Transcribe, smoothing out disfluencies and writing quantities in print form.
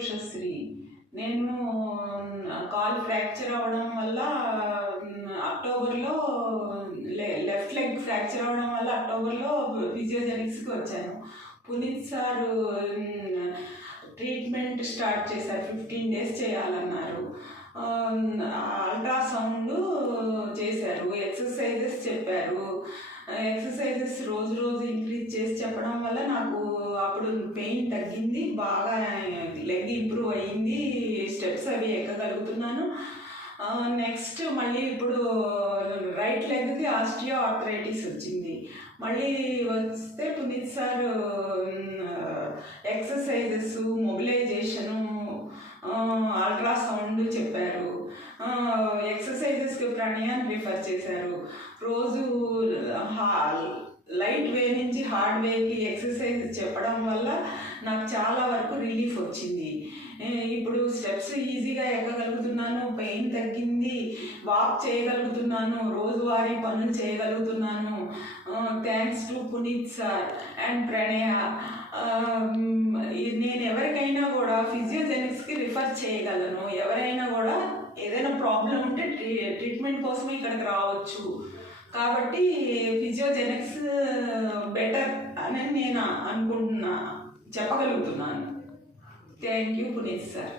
ఉషశ్రీ. నేను call fracture అవ్వడం వల్ల అక్టోబర్లో లెఫ్ట్ లెగ్ ఫ్రాక్చర్ అవ్వడం వల్ల అక్టోబర్లో ఫిజియోజెనిక్స్కి వచ్చాను. పునీత్ సార్ ట్రీట్మెంట్ స్టార్ట్ చేశారు. 15 days చేయాలన్నారు. అల్ట్రాసౌండ్ చేశారు, ఎక్సర్సైజెస్ చెప్పారు. ఎక్సర్సైజెస్ రోజు రోజు ఇంక్రీజ్ చేసి చెప్పడం వల్ల నాకు అప్పుడు పెయిన్ తగ్గింది, బాగా లెగ్ ఇంప్రూవ్ అయ్యింది, స్టెప్స్ అవి ఎక్కగలుగుతున్నాను. నెక్స్ట్ మళ్ళీ ఇప్పుడు రైట్ లెగ్కి ఆస్టియో ఆర్థరైటిస్ వచ్చింది. మళ్ళీ వస్తే పునీత్ సార్ ఎక్సర్సైజెస్, మొబిలైజేషను, అల్ట్రాసౌండ్ చెప్పారు. ఎక్సర్సైజెస్కి ప్రాణాయామం రిఫర్ చేశారు. రోజు లైట్ వే నుంచి హార్డ్ వేకి ఎక్సర్సైజ్ చెప్పడం వల్ల నాకు చాలా వరకు రిలీఫ్ వచ్చింది. ఇప్పుడు స్టెప్స్ ఈజీగా ఎక్కగలుగుతున్నాను, పెయిన్ తగ్గింది, వాక్ చేయగలుగుతున్నాను, రోజువారీ పనులు చేయగలుగుతున్నాను. Thanks to Puneeth sir and Pranaya. నేను ఎవరికైనా కూడా ఫిజియోజెనిక్స్కి రిఫర్ చేయగలను. ఎవరైనా కూడా ఏదైనా ప్రాబ్లం ఉంటే ట్రీట్మెంట్ కోసం ఇక్కడికి రావచ్చు. కాబట్టి ఫిజియోజెనిక్స్ బెటర్ అని నేను అనుకుంటున్నా, చెప్పగలుగుతున్నాను. Thank you Puneet sir.